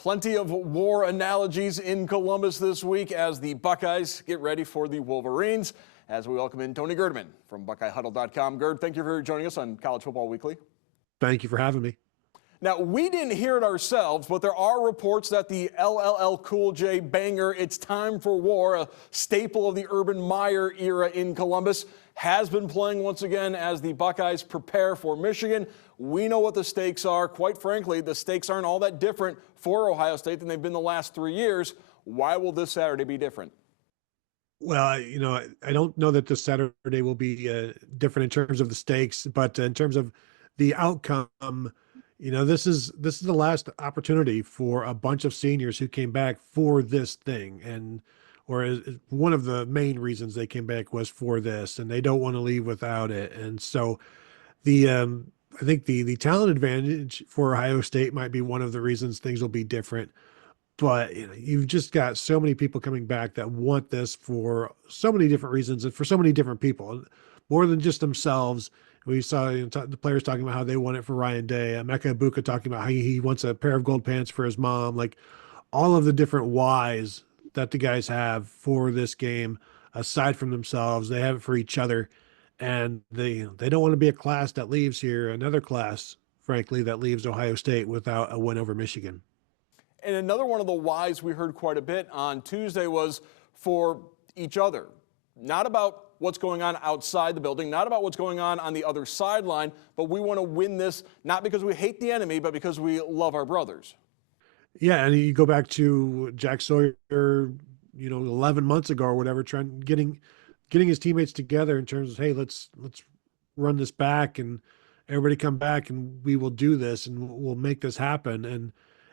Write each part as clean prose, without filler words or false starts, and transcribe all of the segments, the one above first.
Plenty of war analogies in Columbus this week as the Buckeyes get ready for the Wolverines. As we welcome in Tony Gerdeman from BuckeyeHuddle.com. Gerd, thank you for joining us on College Football Weekly. Thank you for having me. Now, we didn't hear it ourselves, but there are reports that the LL Cool J banger, "It's Time for War," a staple of the Urban Meyer era in Columbus, has been playing once again as the Buckeyes prepare for Michigan. We know what the stakes are. Quite frankly, the stakes aren't all that different for Ohio State than they've been the last 3 years. Why will this Saturday be different? Well, I don't know that this Saturday will be different in terms of the stakes, but in terms of the outcome, this is the last opportunity for a bunch of seniors who came back for this thing, and one of the main reasons they came back was for this, and they don't want to leave without it. And so the I think the talent advantage for Ohio State might be one of the reasons things will be different. But you've just got so many people coming back that want this for so many different reasons and for so many different people, more than just themselves. We saw the players talking about how they want it for Ryan Day, Emeka Ibuka talking about how he wants a pair of gold pants for his mom, like all of the different whys that the guys have for this game, aside from themselves, they have it for each other. And they don't want to be a class that leaves here, another class, frankly, that leaves Ohio State without a win over Michigan. And another one of the whys we heard quite a bit on Tuesday was for each other. Not about what's going on outside the building, not about what's going on the other sideline, but we want to win this not because we hate the enemy, but because we love our brothers. Yeah, and you go back to Jack Sawyer, 11 months ago or whatever, getting his teammates together in terms of, hey, let's run this back and everybody come back and we will do this and we'll make this happen. And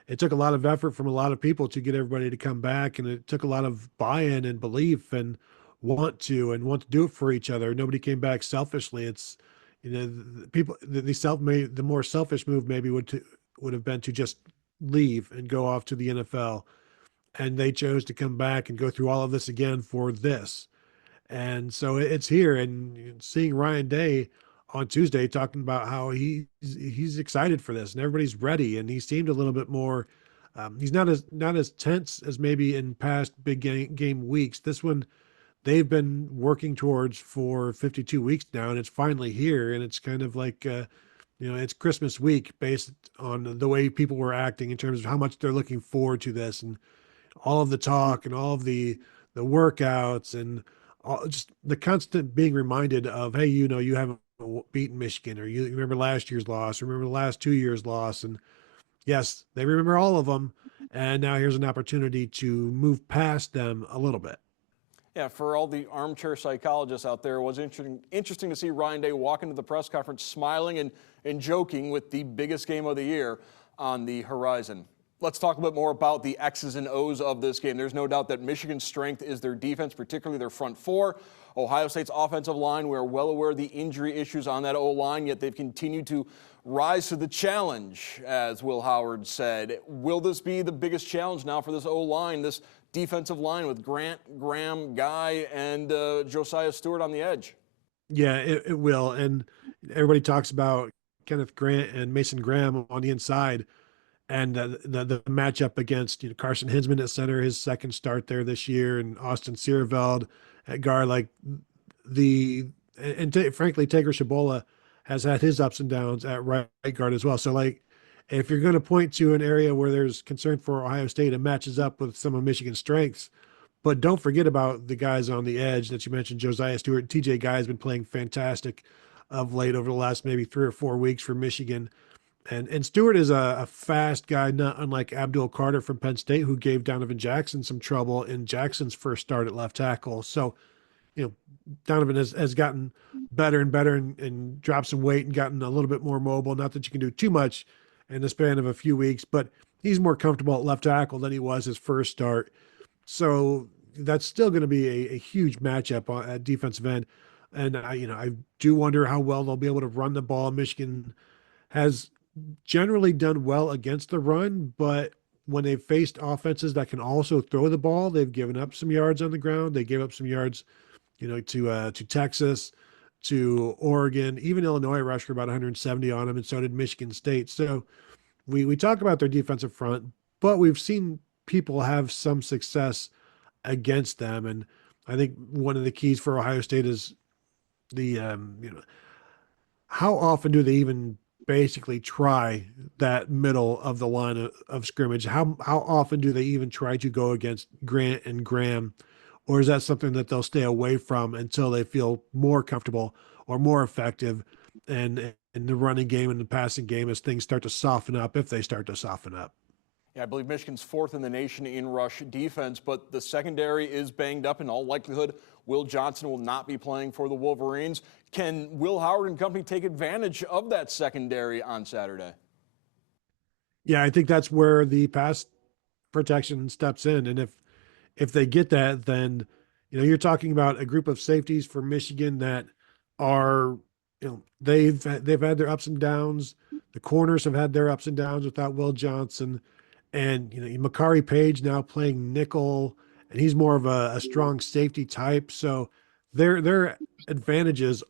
it took a lot of effort from a lot of people to get everybody to come back, and it took a lot of buy-in and belief and want to do it for each other. Nobody came back selfishly. It's the more selfish move maybe would have been to just leave and go off to the NFL, and they chose to come back and go through all of this again for this. And so it's here, and seeing Ryan Day on Tuesday talking about how he's excited for this and everybody's ready, and he seemed a little bit more he's not as tense as maybe in past big game weeks. This one they've been working towards for 52 weeks now, and it's finally here, and it's kind of like it's Christmas week based on the way people were acting in terms of how much they're looking forward to this, and all of the talk and all of the workouts and just the constant being reminded of, hey, you haven't beaten Michigan, or you remember last year's loss, or remember the last 2 years' loss. And yes, they remember all of them. And now here's an opportunity to move past them a little bit. Yeah, for all the armchair psychologists out there, it was interesting to see Ryan Day walk into the press conference smiling and joking with the biggest game of the year on the horizon. Let's talk a bit more about the X's and O's of this game. There's no doubt that Michigan's strength is their defense, particularly their front four. Ohio State's offensive line, we're well aware of the injury issues on that O-line, yet they've continued to rise to the challenge, as Will Howard said. Will this be the biggest challenge now for this O-line, this defensive line with Grant, Graham, Guy, and Josiah Stewart on the edge? Yeah, it will. And everybody talks about Kenneth Grant and Mason Graham on the inside. And the matchup against Carson Hinsman at center, his second start there this year, and Austin Sierveld at guard, frankly, Tager Shabola has had his ups and downs at right guard as well. So if you're going to point to an area where there's concern for Ohio State, it matches up with some of Michigan's strengths. But don't forget about the guys on the edge that you mentioned. Josiah Stewart, TJ Guy has been playing fantastic of late over the last maybe 3 or 4 weeks for Michigan. And Stewart is a fast guy, not unlike Abdul Carter from Penn State, who gave Donovan Jackson some trouble in Jackson's first start at left tackle. So, Donovan has gotten better and better and dropped some weight and gotten a little bit more mobile. Not that you can do too much in the span of a few weeks, but he's more comfortable at left tackle than he was his first start. So that's still going to be a huge matchup at defensive end. And I do wonder how well they'll be able to run the ball. Michigan has generally done well against the run, but when they've faced offenses that can also throw the ball, they've given up some yards on the ground. They gave up some yards, to Texas, to Oregon, even Illinois rushed for about 170 on them, and so did Michigan State. So we talk about their defensive front, but we've seen people have some success against them. And I think one of the keys for Ohio State is the how often do they even basically try that middle of the line of scrimmage? How often do they even try to go against Grant and Graham, or is that something that they'll stay away from until they feel more comfortable or more effective, and in the running game and the passing game as things start to soften up, if they start to soften up? Yeah, I believe Michigan's fourth in the nation in rush defense, but the secondary is banged up. In all likelihood, Will Johnson will not be playing for the Wolverines. Can Will Howard and company take advantage of that secondary on Saturday? Yeah, I think that's where the pass protection steps in, and if they get that, then you're talking about a group of safeties for Michigan that are they've had their ups and downs. The corners have had their ups and downs without Will Johnson, and Makari Page now playing nickel, and he's more of a strong safety type. So their advantages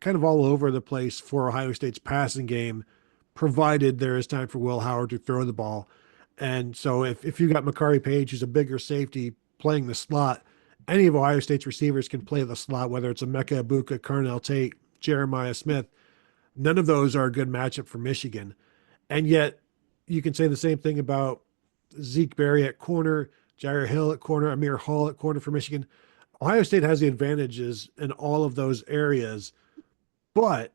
kind of all over the place for Ohio State's passing game, provided there is time for Will Howard to throw the ball. And so if you got Makari Page, who's a bigger safety, playing the slot, any of Ohio State's receivers can play the slot, whether it's Emeka Ibuka, Carnell Tate, Jeremiah Smith. None of those are a good matchup for Michigan. And yet you can say the same thing about Zeke Berry at corner, Jair Hill at corner, Amir Hall at corner for Michigan. Ohio State has the advantages in all of those areas, but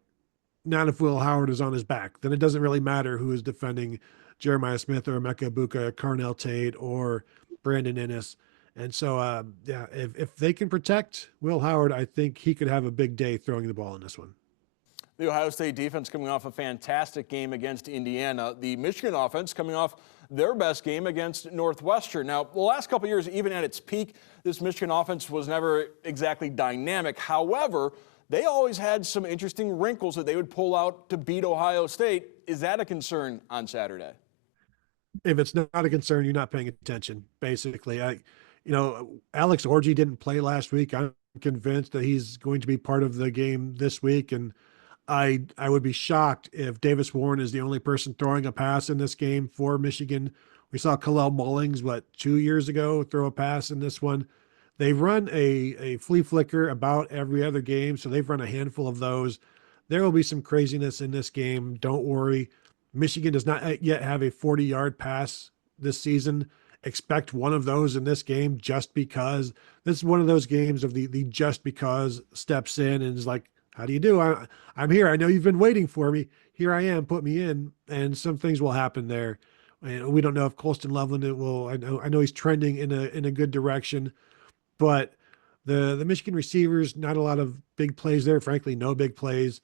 not if Will Howard is on his back. Then it doesn't really matter who is defending Jeremiah Smith or Emeka Ibuka, Carnell Tate, or Brandon Ennis. And so, yeah, if they can protect Will Howard, I think he could have a big day throwing the ball in this one. The Ohio State defense coming off a fantastic game against Indiana. The Michigan offense coming off their best game against Northwestern. Now, the last couple of years, even at its peak, this Michigan offense was never exactly dynamic. However, they always had some interesting wrinkles that they would pull out to beat Ohio State. Is that a concern on Saturday? If it's not a concern, you're not paying attention. Basically, Alex Orji didn't play last week. I'm convinced that he's going to be part of the game this week, and I would be shocked if Davis Warren is the only person throwing a pass in this game for Michigan. We saw Kalel Mullings, 2 years ago, throw a pass in this one. They run a flea flicker about every other game, so they've run a handful of those. There will be some craziness in this game. Don't worry. Michigan does not yet have a 40-yard pass this season. Expect one of those in this game, just because this is one of those games of the just because steps in and is like, how do you do? I'm here. I know you've been waiting for me. Here I am. Put me in. And some things will happen there. And we don't know if Colston Loveland will. I know he's trending in a good direction, but the Michigan receivers, not a lot of big plays there. Frankly, no big plays.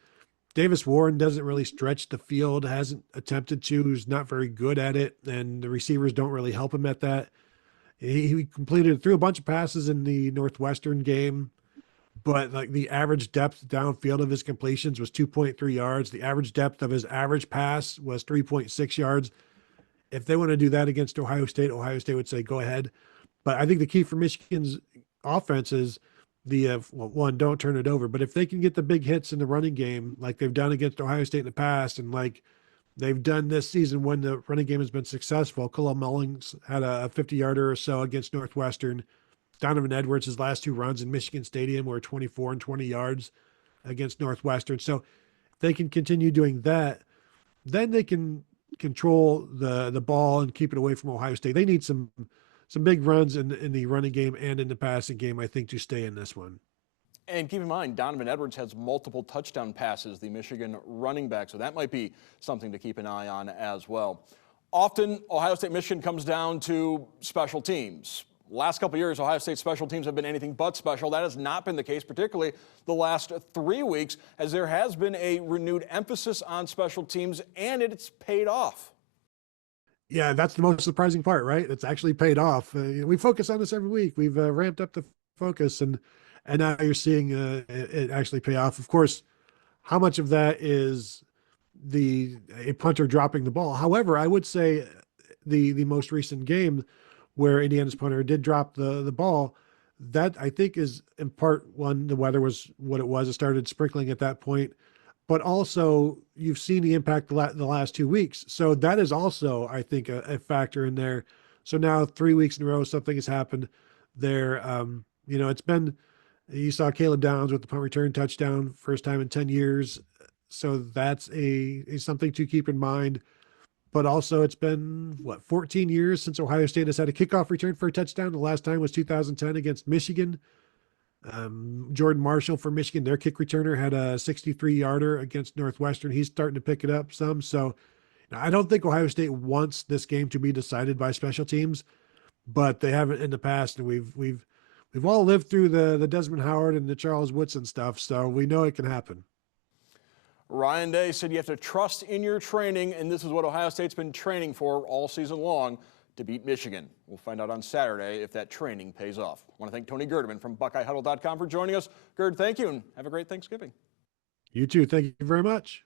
Davis Warren doesn't really stretch the field, hasn't attempted to, he's not very good at it, and the receivers don't really help him at that. He threw a bunch of passes in the Northwestern game, but like the average depth downfield of his completions was 2.3 yards. The average depth of his average pass was 3.6 yards. If they want to do that against Ohio State would say, go ahead. But I think the key for Michigan's offense is one, don't turn it over. But if they can get the big hits in the running game, like they've done against Ohio State in the past, and like they've done this season when the running game has been successful. Kalel Mullings had a 50-yarder or so against Northwestern. Donovan Edwards, his last two runs in Michigan Stadium were 24 and 20 yards against Northwestern. So if they can continue doing that, then they can control the ball and keep it away from Ohio State. They need some big runs in the running game and in the passing game, I think, to stay in this one. And keep in mind, Donovan Edwards has multiple touchdown passes, the Michigan running back, so that might be something to keep an eye on as well. Often, Ohio State-Michigan comes down to special teams. Last couple of years, Ohio State special teams have been anything but special. That has not been the case, particularly the last 3 weeks, as there has been a renewed emphasis on special teams, and it's paid off. Yeah, that's the most surprising part, right? It's actually paid off. We focus on this every week. We've ramped up the focus, and now you're seeing it actually pay off. Of course, how much of that is a punter dropping the ball? However, I would say the most recent game where Indiana's punter did drop the ball, that I think is in part one, the weather was what it was. It started sprinkling at that point. but also you've seen the impact the last 2 weeks. So that is also, I think, a factor in there. So now 3 weeks in a row, something has happened there. It's been, you saw Caleb Downs with the punt return touchdown, first time in 10 years. So that's a something to keep in mind. But also, it's been 14 years since Ohio State has had a kickoff return for a touchdown. The last time was 2010 against Michigan. Jordan Marshall for Michigan, their kick returner, had a 63-yarder against Northwestern. He's starting to pick it up some. So I don't think Ohio State wants this game to be decided by special teams, but they have it in the past, and we've all lived through the Desmond Howard and the Charles Woodson stuff, so we know it can happen. Ryan Day said you have to trust in your training, and this is what Ohio State's been training for all season long, to beat Michigan. We'll find out on Saturday if that training pays off. I want to thank Tony Gerdeman from BuckeyeHuddle.com for joining us. Gerd, thank you, and have a great Thanksgiving. You too. Thank you very much.